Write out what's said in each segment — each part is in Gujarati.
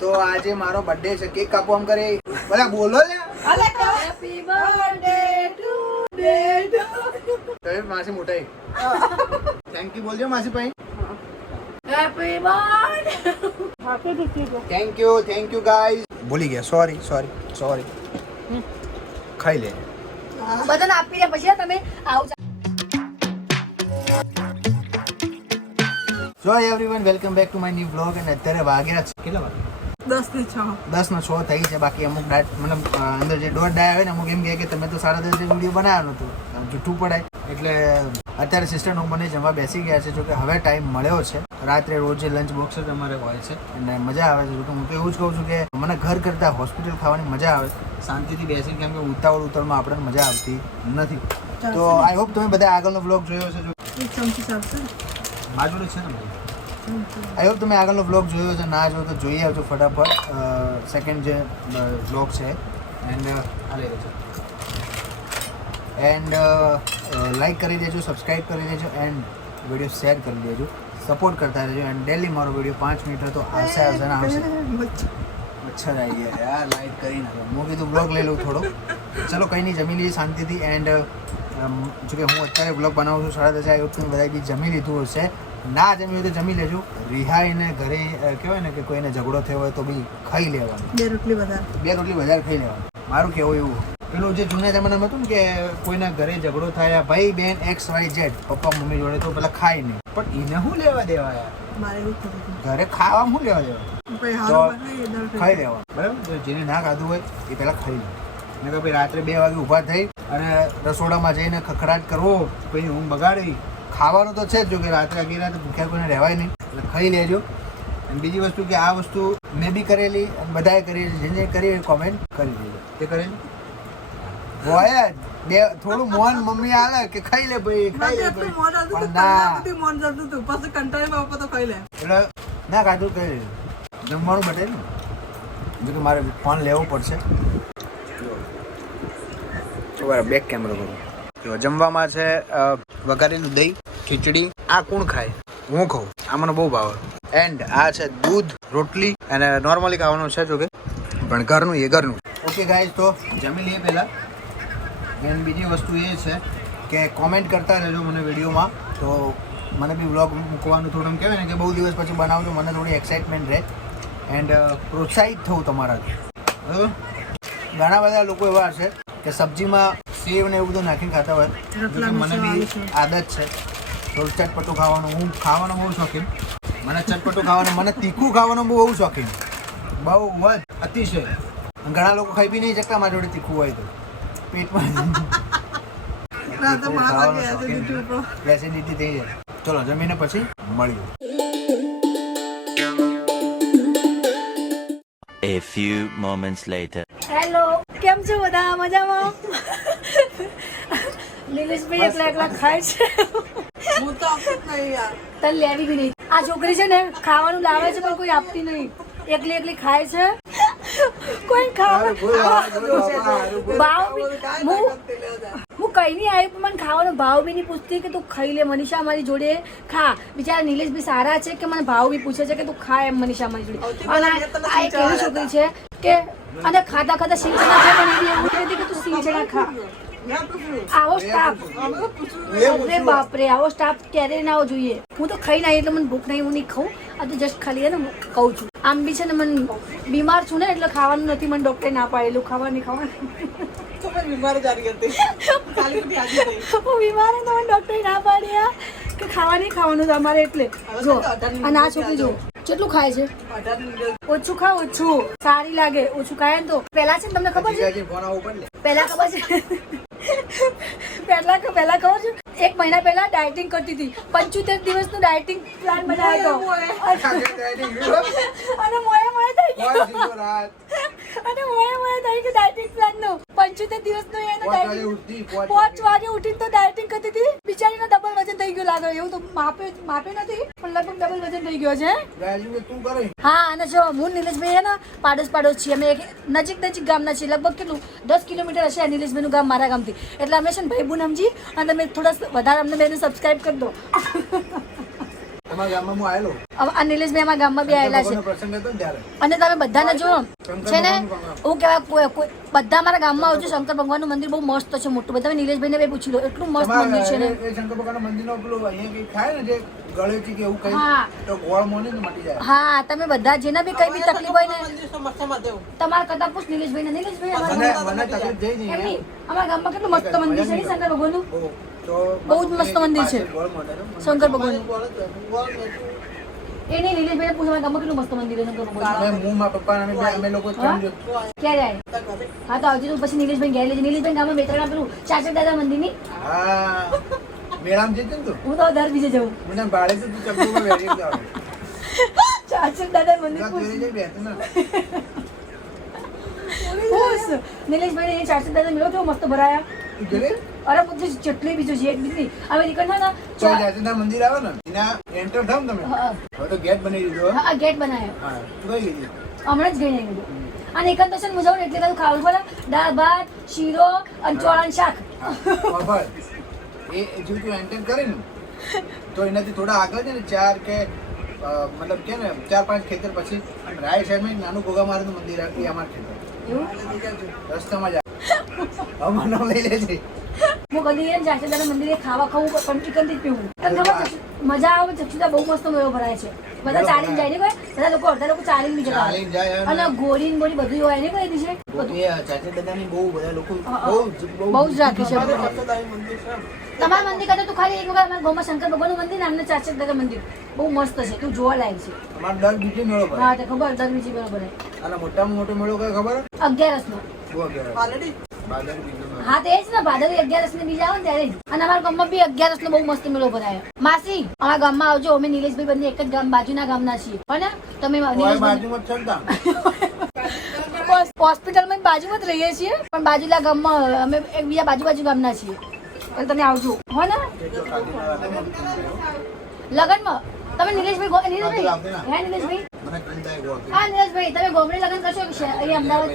તો આજે મારો બર્થડે છે, કેક કાપો આમ કરે બધા બોલો લે. Happy birthday to day. તમે માસી મોટાઈ થેન્ક યુ બોલજો માસી ભાઈ. Happy birthday. Thank you guys. ભૂલી ગયા, સોરી. ખાઈ લે. બધાને આપી દે પછી તમે આવો. So everyone welcome back to my new vlog. અને અત્યારે વાગ્યા છે કેટલા વાગે? 10:06 થઈ છે. બાકી અમુક મતલબ અંદર જે દોઢ ડાય આવે ને અમુક એમ કહે કે તમે તો 10:30 વિડીયો બનાવ્યો નહોતું, જૂઠું પડાય. એટલે અત્યારે સિસ્ટર નું મને જમવા બેસી ગયા છે. જોકે હવે ટાઈમ મળ્યો છે. રાત્રે રોજ લંચ બોક્સ જ અમારે હોય છે અને મજા આવે છે. જોકે હું તો એવું જ કહું છું કે મને ઘર કરતાં હોસ્પિટલ ખાવાની મજા આવે, શાંતિથી બેસીને. કેમ કે ઉતાવળમાં આપણને મજા આવતી નથી. તો આઈ હોપ તમે બધા આગળનો વ્લોગ જોયો છે. માજોડે છે ને ભાઈ. આઈ હોપ તમે આગળનો બ્લોગ જોયો છે. ના જોયો તો જોઈ આવજો ફટાફટ. સેકન્ડ જે બ્લોગ છે એન્ડ આ લઈ લેજો. એન્ડ લાઈક કરી દેજો, સબસ્ક્રાઈબ કરી દેજો એન્ડ વિડીયો શેર કરી દેજો. સપોર્ટ કરતા રહેજો. એન્ડ ડેલી મારો વિડીયો 5 મિનિટ તો આવશે. મચ્છર આવી ગયા યાર, લાઈટ કરી નાખો. હું કીધું બ્લોગ લઈ લઉં થોડો. ચલો કંઈ નહીં, જમી લઈએ શાંતિથી. એન્ડ જોકે હું અત્યારે બ્લોગ બનાવું છું 10:30. આઈ હોપ તમે બધા બી જમી લીધું હશે. ના જમી હોય તો જમી લેજો. રિહાઈને ઘરે કહેવાય ને કે કોઈને ઝઘડો થયો હોય તો બી ખાઈ લેવાનું. 2 રોટલી વધારે ખાઈ લેવાનું. મારું કહેવું એવું. પેલું જે જૂના જમાનામાં હતું ને કે કોઈના ઘરે ઝઘડો થાય, ભાઈ બેન XYZ, પપ્પા મમ્મી જોડે, તો પેલા ખાય નહીં. પણ એને શું લેવા દેવા યાર? ઘરે ખાવામાં શું લેવા દેવા? તો ખાઈ લેવા બરાબર. જેને ના ખાધું હોય એ પેલા ખાઈ લે. ને કે ભાઈ રાત્રે 2 વાગે ઊભા થઈ અને રસોડામાં જઈને ખખડાટ કરવો, પછી ઊંઘ બગાડવી. ખાવાનું તો છે જ. જો કે રાત્રે 11 વાગે ભૂખ્યા કોઈને રહેવાય નહીં, એટલે ખાઈ લેજો. અને બીજી વસ્તુ કે આ વસ્તુ મેં બી કરેલી અને બધાએ કરેલી. જેને કરી કોમેન્ટ કરી દેજો. તે કરેલી હોય જ થોડું મોન મમ્મી આવે કે ખાઈ લે ભાઈ, ખાઈ લે ભાઈ. એટલે ના ખાધું કરી લેજો. જમવાનું બટે ને, જો કે મારે ફોન લેવો પડશે. બેક કેમેરો કરું. જો જમવામાં છે વઘારેલું દહીં, ખીચડી. આ કોણ ખાય? હું ખાઉં. આ મને બહુ ભાવે. એન્ડ આ છે દૂધ, રોટલી. અને નોર્મલી ખાવાનું છે જો કે, પણ ઘરનું એ ઘરનું. ઓકે ગાઈઝ, તો જમી લઈએ પહેલાં. એન્ડ બીજી વસ્તુ એ છે કે કોમેન્ટ કરતા રહેજો મને વિડીયોમાં. તો મને બી વ્લોગ મૂકવાનું થોડું એમ કહેવાય ને કે બહુ દિવસ પછી બનાવું છું, મને થોડી એક્સાઇટમેન્ટ રહે એન્ડ પ્રોત્સાહિત થવું તમારાથી. બરાબર. ઘણા બધા લોકો એવા હશે કે સબ્જીમાં સેવ ને એવું બધું નાખીને ખાતા હોય. મને બી આદત છે થોડું ચટપટું ખાવાનું. હું ખાવાનો બહુ શોખીન. મને ચટપટું ખાવાનું, મને તીખું ખાવાનું બહુ શોખીન, બહુ જ અતિશય. ઘણા લોકો ખાઈ બી નહીં શકતા મારી જોડે તીખું હોય તો પેટમાં એસિડિટી થઈ જાય. ચલો જમીને પછી મળીએ. A few moments later. Hello, કેમ છો બધા? મજામાં? નિલેશભાઈ એકલા ખાય છે. તને લેવી બી નહીં. આ છોકરી છે ને ખાવાનું લાવે છે પણ કોઈ આપતી નહીં. એકલી ખાય છે. કોઈ ખાવાનું ભાવ બી હું કઈ નહીં આવી પણ મને ખાવાનો ભાવ બી નહીં પૂછતી કે તું ખાઈ લે મનીષા મારી જોડે ખા. બિચારા નિલેશ બી સારા છે કે મને ભાવ બી પૂછે છે કે તું ખા એમ મનીષા મારી જોડે. અને આ એક એવી છોકરી છે કે અને ખાતા સિંગ ચણા ખાય પણ એવી એવું કહેતી કે તું સિંગ ચણા ખા. આવો સ્ટાફ, અરે બાપરે, આવો સ્ટાફ ક્યારે ના આવવો જોઈએ. હું તો ખાઈ ના એટલે મને ભૂખ નહીં, હું નહીં ખાઉં. આ તો જસ્ટ ખાલી ને કહું છું. આમ બી છે ને મને બીમાર છું ને એટલે ખાવાનું નથી. મને ડોક્ટરે ના પાડેલું ખાવાનું. હું બીમાર તો મને ડોક્ટરે ના પાડ્યા કે ખાવાનું તમારે. એટલે જો અને આ છોકરી જો કેટલું ખાય છે. ઓછું ખા, ઓછું સારી લાગે. ઓછું ખાય ને તો પેલા છે ને તમને ખબર છે, પેલા ખબર છે પહેલા ખબર છે 1 મહિના પહેલા ડાયટિંગ કરતી હતી. 75 દિવસનું ડાયટિંગ પ્લાન બનાવ્યો હતો અને મોએ થઈ ગયો. અને મોએ થઈ ગયો ડાયટિંગ પ્લાન નો. 75 દિવસનો એનો ડાયટિંગ. 5 વાગે ઉઠીને તો ડાયટિંગ કરતી હતી. બિચારીનો ડબલ વજન થઈ ગયો લાગે. એવું તો માપે નથી પણ લગભગ ડબલ વજન થઈ ગયો છે. હા, અને જો હું નિલેશભાઈ ને પાડોશ છીએ. અમે નજીક ગામના છીએ. લગભગ કેટલું 10 કિલોમીટર હશે નિલેશભાઈનું ગામ મારા ગામથી. એટલે અમે છે ને ભાઈ બુન સમજી અને તમે થોડા વધારે અમને બેને સબસ્ક્રાઇબ કરી દો. તમારા ગામમાં હું આવેલો આ નિલેશભાઈ અમારા ગામમાં બી આવેલા છે ભગવાનનો પ્રસંગ હતો ને ત્યારે. અને તમે બધાને જો છે ને હું કહેવાય કોઈ બધા અમારા ગામમાં આવજો. શંકર ભગવાનનું મંદિર બહુ મસ્ત છે, મોટું. બધા નિલેશભાઈને બે પૂછી લો, એટલું મસ્ત મંદિર છે ને. એ શંકર ભગવાનના મંદિરનો પેલું અહીંયા કંઈક થાય ને જે ગળેથી કે એવું કંઈ હા. તો ગોળ મોને ને મટી જાય. હા, તમે બધા જેના બી કઈ બી તકલીફ હોય ને તમારા કરતા પૂછ નિલેશભાઈને. નિલેશભાઈ મને તકલીફ થઈ નહીં. એમની અમારા ગામમાં કેટલું મસ્ત મંદિર છે ને શંકર ભગવાનનું. તો બહુ જ મસ્ત મંદિર છે ગોળ મોઢાનો શંકર ભગવાનનું. એ નહીં, નિલેશભાઈને પૂછ, અમારા ગામમાં કેટલું મસ્ત મંદિર છે શંકર ભગવાનનું. અમે હું મારા પપ્પા અને અમે લોકો હા? કેમ ક્યારે આવે? હા તો આવજો. તો પછી નિલેશભાઈ ઘેર લેજે. નિલેશભાઈ ગામમાં બે ત્રણ પેલું ચાચર દાદા મંદિરની હા મેળામાં જઈ ને તું હું તો દર બીજે જવું. મને ભાડે તો તું ચક્કુમાં બેઠી જ આવે. ચાચર દાદા મંદિર રાત પૂછ. જોઈને જઈ બેઠ ને. પૂછ નિલેશભાઈ એ ચાચર દાદા મેળો કેવો મસ્ત ભરાયા. તું જોઈ લે? અરે પૂછે જેટલી બીજું છે એક બીજી હવે નીકળતા ને તો જાતિના મંદિર આવે ને એના એન્ટર થાવ ને તમે હા, હવે તો ગેટ બની દીધો હો. આ ગેટ બનાવ્યો હા તું કઈ ગઈ હમણાં જ ગઈ નહીં બધું. અને એક જ દર્શન મુજાવું એટલે બધું ખાવું પડે. દાળ ભાત શીરો અને ચોળાનું શાક. ખબર એ જો તું એન્ટર કરે ને તો એનાથી થોડા આગળ છે ને ચાર કે મતલબ કે ને 4-5 ખેતર પછી રાઈટ સાઈડમાં એક નાનું ગોગા મારું મંદિર આવે એ અમાર ખેતર એવું રસ્તામાં જ અમારો લઈ લેજે. હું કદી એમ ચાચર દાદા મંદિરે ખાવા ખાવું પણ ચિકનથી જ પીવું. તને ખબર છે? મજા આવે. ચક્ષુદા બહુ મસ્ત મેળો ભરાય છે. બધા ચાલીને જાય ને કોઈ બધા લોકો અડધા લોકો ચાલીને બી જતા હોય. ચાલીને જાય અને ગોળી ને બોળી બધું હોય ને કોઈ દિવસે એ ચાચા દાદાની બહુ બધા લોકો હા, બહુ બહુ જ રાખે છે. તમારા મંદિર કરતા તું ખાલી એક વખત અમારા ગામમાં શંકર ભગવાનનું મંદિર ને આમને ચાચર દાદા મંદિર બહુ મસ્ત છે. તું જોવા લાયક છે. અમારો દર બીજો મેળો ભરાય. હા તો ખબર દર બીજી બરોબર અને મોટામાં મોટો મેળો કઈ ખબર 11 નો. બહુ અગિયાર બાદર બીજો મેળો. હા તો એ જ ને ભાદરવી 11 ને બીજા આવે ને ત્યારે જ. અને અમારા ગામમાં બી 11 નો બહુ મસ્ત મેળો ભરાય. માસી અમારા ગામમાં આવજો. અમે નિલેશભાઈ બંને એક જ ગામ બાજુના ગામના છીએ. અને તમે કોઈ નિલેશભાઈ બાજુમાં જ ચાલતા હોસ્પિટલમાં બાજુમાં જ રહીએ છીએ પણ બાજુના ગામમાં અમે બીજા બાજુ ગામના છીએ. એટલે તમે આવજો હો ને લગનમાં. તમે નિલેશભાઈ નિલેશભાઈ હે નિલેશભાઈ મને કંટાઈ ગયો હતો. હા નિલેશભાઈ તમે ગોમડે લગન કરશો કે અહીંયા અમદાવાદ?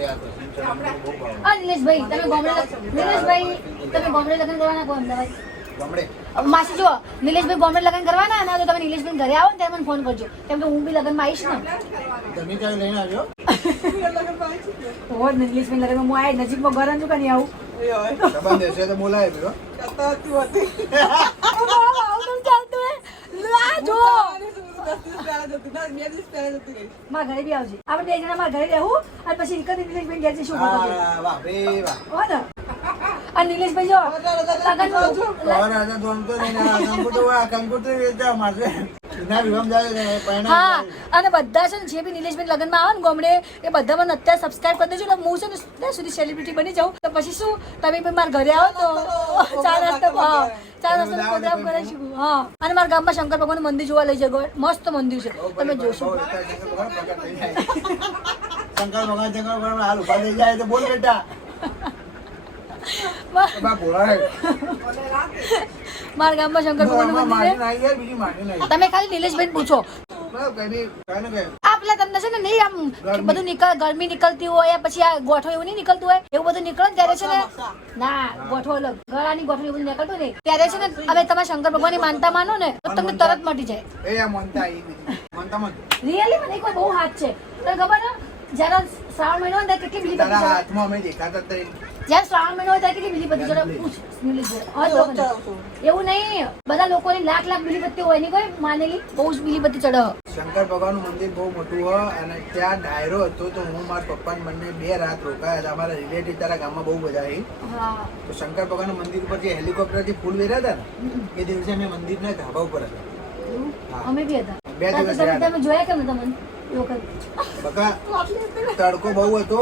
હા નિલેશભાઈ તમે ગોમડે નિલેશભાઈ તમે ગોમડે લગન કરવાના કો અમદાવાદ? ગામડે માસી જો નિલેશભાઈ ગોમડે લગન કરવાના ને તો તમે નિલેશભાઈ ઘરે આવો ને ત્યારે મને ફોન કરજો કેમ કે હું બી લગનમાં આવીશ ને. તમે ક્યાં લઈને આવ્યો હો નિલેશભાઈ લગનમાં હું આવી નજીકમાં ઘર છું કે નહીં આવું. સંબંધ હશે તો બોલાય બરો ચાલતું હે લા જો મારા ઘરે બી આવજે. આપણે બે જણા મારા ઘરે રહેવું અને પછી નીકળી નિલેશભાઈ ઘેર જઈશું. વાહ રે વાહ હો ને અને નિલેશભાઈ જો લગનમાં કવર આજા દોન તો નહીં કંકોટર વેચા મારશે ના વિવામ જાય પૈણા હા અને બધા છે ને જે બી નિલેશભાઈ લગનમાં આવે ને ગોમડે એ બધા મને અત્યારે સબસ્ક્રાઇબ કરી દેજો એટલે હું છે ને ત્યાં સુધી સેલિબ્રિટી બની જાઉં તો પછી શું તમે બી મારા ઘરે આવો તો ચાર રસ્તા પ્રોગ્રામ કરાવીશું. હા અને મારા ગામમાં શંકર ભગવાનનું મંદિર જોવા લઈ જાય. મસ્ત મંદિર છે તમે જોશો. શંકર ભગવાન હાલ ઉભા થઈ જાય તો બોલ બેટા બા બોલાય મારા ગામમાં શંકર ભગવાનનું મંદિર મારી છે. નાઈ યાર બીજી મારી નાઈ તમે ખાલી નિલેશભાઈ પૂછો. કઈ બી કઈ ને કઈ આ પેલા તમને છે ને નહીં આમ બધું ગરમી નીકળતી હોય પછી આ ગોઠો એવું નહીં નીકળતું હોય એવું બધું નીકળે ને ત્યારે છે ને ના ગોઠો અલગ ગળાની ગોઠો એવું નીકળતું ને ત્યારે છે ને હવે તમે શંકર ભગવાનની માનતા માનો ને તો તમને તરત મટી જાય. એ આ મનતા આવી બીજી મનતા મત રિયલી મને એક વાર બહુ હાથ છે તને ખબર ને જ્યારે શ્રાવણ મહિનો હોય ને ત્યારે કેટલી બીલી તારા પત્તી હાથમાં અમે દેખાતા જ જ્યારે શ્રાવણ મહિનો હોય ત્યારે કેટલી બીલી પત્તી ચડે પૂછ નિલેશભાઈ. હા તો મને. એવું નહીં બધા લોકોની લાખ બીલી પત્તી હોય નહીં કોઈ માનેલી બહુ જ બીલી પત્તી ચડે. શંકર ભગવાનનું મંદિર બહુ મોટું હોય અને ત્યાં ડાયરો હતો તો હું મારા પપ્પાને બંને 2 રાત રોકાયા હતા. અમારા રિલેટિવ તારા ગામમાં બહુ બધા છે. હા તો શંકર ભગવાનનું મંદિર ઉપર જે હેલિકોપ્ટરથી ફૂલ વેર્યા હતા ને એ દિવસે અમે મંદિરના ધાબા ઉપર હતા. હા. અમે બી હતા. 2 દિવસ તમે રહ્યા તમે જોયા કેમ ને તમને એવું કર્યું? બકા તડકો બહુ હતો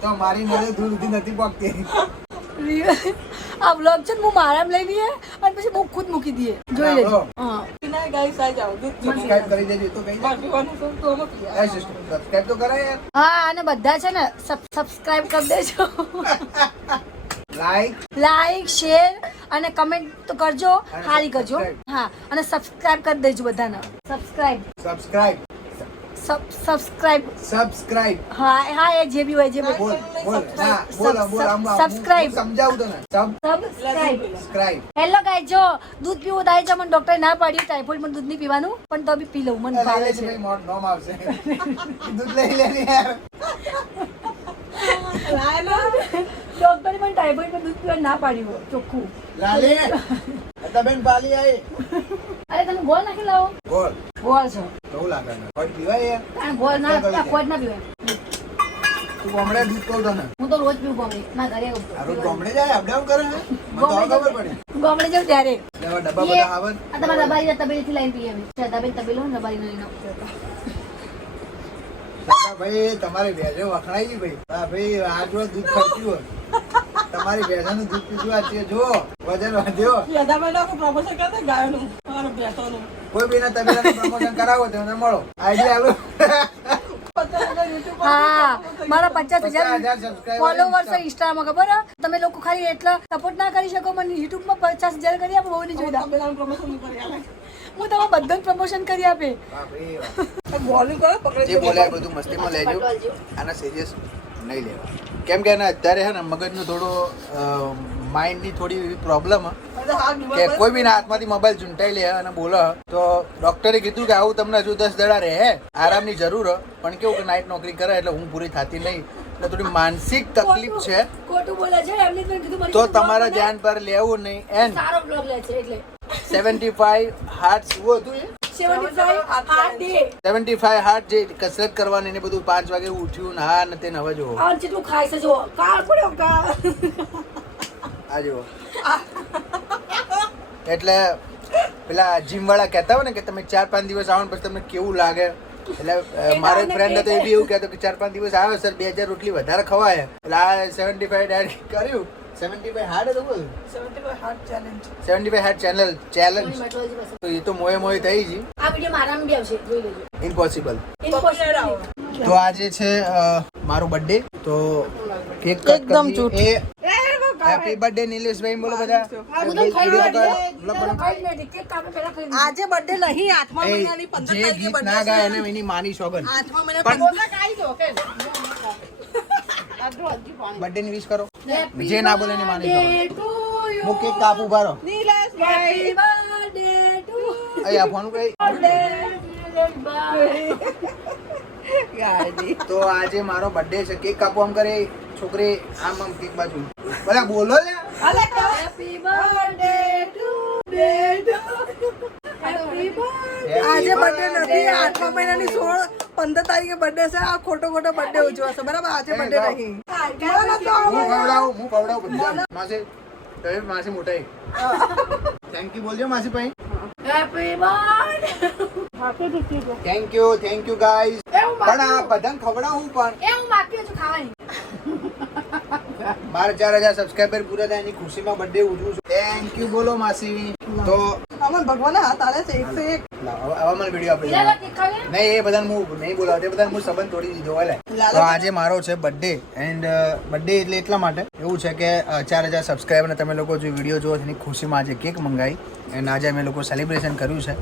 તો મારી નજર દૂર સુધી નથી પગતી. આ બ્લોગ છે ને હું મારામાં લઈ લઈએ અને પછી બહુ ખુદ મૂકી દઈએ જોઈ લેજો. હા સબસ્ક્રાઇબ કરી દેજો તો કઈ સબસ્ક્રાઇબ તો કરાય યાર. હા અને બધા છે ને સબસ્ક્રાઇબ કરી દેજો. લાઈક શેર અને કમેન્ટ તો કરજો સારી કરજો. હા અને સબસ્ક્રાઇબ કરી દેજો બધાને. Subscribe subscribe. સબસ્ક્રાઇબ. હા એ જે બી હોય જે બી. બોલ ના બોલ આમ Subscribe. સમજાવું તને. સબસ્ક્રાઇબ. સબસ્ક્રાઇબ. હેલો ગાઈસ, જો દૂધ પીવું થાય છે, મને ડોક્ટરે ના પાડ્યું ટાઇફોઇડ મને દૂધ નહીં પીવાનું, પણ તો બી પી લઉં, મને ભાવે છે. નોમ આવશે. દૂધ લઈ લે ને યાર. ડોક્ટરે મને ટાઇફોઇડ દૂધ પીવા ના પાડ્યું હોય, ચોખ્ખું. લાલી બેન પાલી આઈ. અરે તમે ગોળ નાખી લાવો. ગોળ ગોળ છે. કેવું લાગે ને કોઈ પીવાય યાર. કારણ ગોળ ના ખોટ ના પીવાય. તું ગોમડે દૂધ કહું તને. હું તો રોજ પીવું ગમે ના ઘરે આ રોજ ગોમડે જાય અપડાઉન કરે ને મને તો ખબર પડી. ગોમડે જાઉં ત્યારે એવા ડબ્બા બધા આવે ને. આ તમારા રબારી તબેલીથી લાઈન પીએ અમે. દાદાબેન તબેલો ને રબારી લઈને આવજો. દાદા ભાઈ તમારી ભેંસો વખણાઈ ગઈ ભાઈ. હા ભાઈ આ જો દૂધ ખર્ચ્યું હોય. તમારી ભેંસોનું દૂધ પીધું આ છે જો વજન વધ્યો. કોઈ બી તબેલાનું પ્રમોશન કરાવો તો મને મળો. આઈડિયા આલો. હા મારા 50,000 subscriber ફોલોવર્સ છે ઇન્સ્ટામાં, ખબર હે? તમે લોકો ખાલી એટલા સપોર્ટ ના કરી શકો, મને યુટ્યુબમાં 50,000 કરી આપો. બહુ નહીં જોઈતા. હું તમારા બધાને પ્રમોશન કરી આપે. જે બોલ્યા બધું મસ્તીમાં લેજો. આના સિરિયસ નહીં લેવા. કેમ કે અત્યારે હે ને મગજનું થોડો માઇન્ડની થોડી એવી પ્રોબ્લેમ કે કોઈ બી હાથમાંથી મોબાઈલ ચૂંટાઈ લે અને બોલે તો ડોક્ટરે કીધું કે આવું તમને હજુ 10 દડા રહે, આરામની જરૂર પણ કેવું કે નાઇટ નોકરી કરે એટલે ઊંઘ પૂરી થતી નહીં, એટલે થોડી માનસિક તકલીફ છે. ખોટું બોલે છે એમને તો કીધું મારી તો તમારા ધ્યાન પર લેવું નહીં. એન્ડ સારો બ્લોગ લે છે એટલે 75 હાર્ટ શું હતું એ 75 હાર્ટ ડે 75 હાર્ટ જે કસરત કરવાની ને બધું 5 વાગે ઉઠ્યું ને હા ને તે હવે જો આ જેટલું ખાય છે જો કાળ પડ્યો કાળ. આ જો એટલે પેલા જીમ વાળા કહેતા હોય ને કે તમે 4-5 દિવસ આવો ને પછી તમને કેવું લાગે, એટલે મારો એક ફ્રેન્ડ હતો એ બી એવું કહેતો કે 4-5 દિવસ આવ્યો સર 2000 રોટલી વધારે ખવાય, એટલે આ 75 ડાયરેક્ટ કર્યું. 75 હાર્ડ હતું બોલ 75 હાર્ટ ચેલેન્જ. તો એ તો મોએ થઈ જ. આ વિડિયો મારામાં બી આવશે, જોઈ લેજો. ઇમ્પોસિબલ. ઇમ્પોસિબલ. તો આજે છે મારો બર્થડે, તો કેક કટ એકદમ કરી. હેપી બર્થડે નિલેશભાઈ બોલો બધા. આજે બર્થડે નહીં, 8મા મહિનાની 15 જે તારીખે ગીત birthday ના છે. ગાય એને એની માની સોગન. 8મા મહિના બર્થડે ની વિશ કરો. જે ના બોલે એની માની સોગન. હું કેક કાપું ભારો. નીલેશભાઈ અહીંયા ફોન કરી. તો આજે મારો બર્થડે છે, કેક કાપો આમ કરે છોકરી, આમ કેક બાજુ બધા બોલો લે. Happy birthday to happy birthday. આજે બર્થડે નથી, 8મા મહિનાની 15 તારીખે બર્થડે છે. આ ખોટો બર્થડે ઉજવાશે, બરાબર? આજે બર્થડે નહીં. હું ખવડાવું બધા. માસી મોટા થેન્ક યુ બોલજો માસી ભાઈ. Happy birthday. Thank you guys. પણ આ બધાને ખવડાવું પણ એ હું બાકી છું ખાવાની. મારા 4000 સબસ્ક્રાઇબર પૂરા થાય એની ખુશીમાં બર્થડે ઉજવું છું. થેન્ક યુ બોલો માસી. તો અમન ભગવાને હાથ આલે છે 101. આવા મને વિડીયો આપી બીજા કેક ખાવે? નહીં એ બધાને હું નહીં બોલાવતો, એ બધાને હું સંબંધ તોડી દીધો એટલે. તો આજે મારો છે બર્થડે, એન્ડ બર્થડે એટલે એટલા માટે એવું છે કે 4000 સબસ્ક્રાઇબર ને તમે લોકો જો વિડીયો જોવો એની ખુશીમાં આજે કેક મંગાવી એન્ડ આજે અમે લોકો સેલિબ્રેશન કર્યું છે.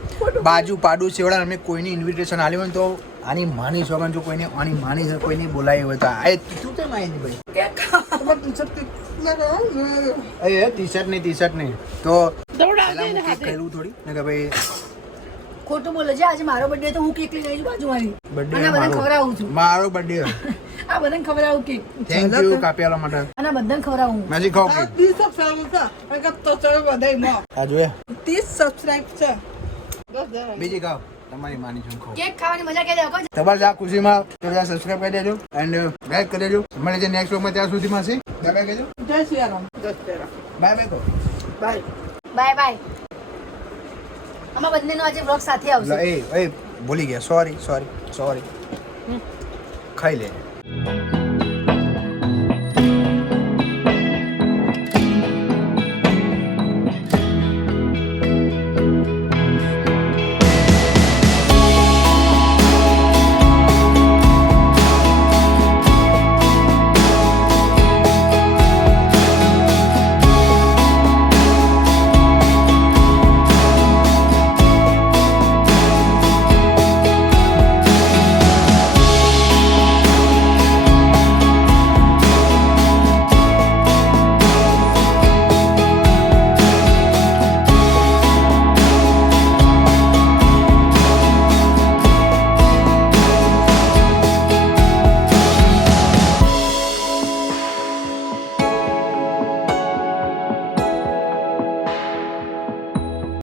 બાજુ પાડું સેવડા અમે કોઈની ઇન્વિટેશન આલ્યું હોય તો આની માની સોગન જો કોઈને આની માની છે કોઈની બોલાવી હોય તો આ તું કેમ આવી ભાઈ ટી શર્ટ નહીં તો પહેલા હું કેક ખાઈ લઉં થોડી ને કે ભાઈ ખોટું બોલે છે. આજે મારો બર્થડે તો હું કેક લઈ આવી છું બાજુવાળી. બર્થડે અને બધાને ખવડાવું છું. મારો બર્થડે આ બધાને ખવડાવું કેક. થેન્ક યુ કાપિયાલા માટે. અને બધાને ખવડાવું. મેજી ખાવ કેક. 30 સબસ્ક્રાઇબ છે. અને તો ચલો બધાયમાં આ જોયા 30 સબસ્ક્રાઇબ છે. બસ જરા. બીજી ખાવ તમારી માની છું ખાવ. કેક ખાવાની મજા કે દેખો. તમારે આ ખુશીમાં તો સબસ્ક્રાઇબ કરી દેજો એન્ડ લાઈક કરી દેજો. મળે છે નેક્સ્ટ વ્લોગમાં, ત્યાં સુધીમાં છે બાય કહેજો. જય શ્રી રામ. જય શ્રી રામ. બાય કહો. બાય. Bye bye. અમારા બંનેનો આજે બ્લોગ સાથે આવશે. એ ભૂલી ગયા. સોરી ખાઈ લે.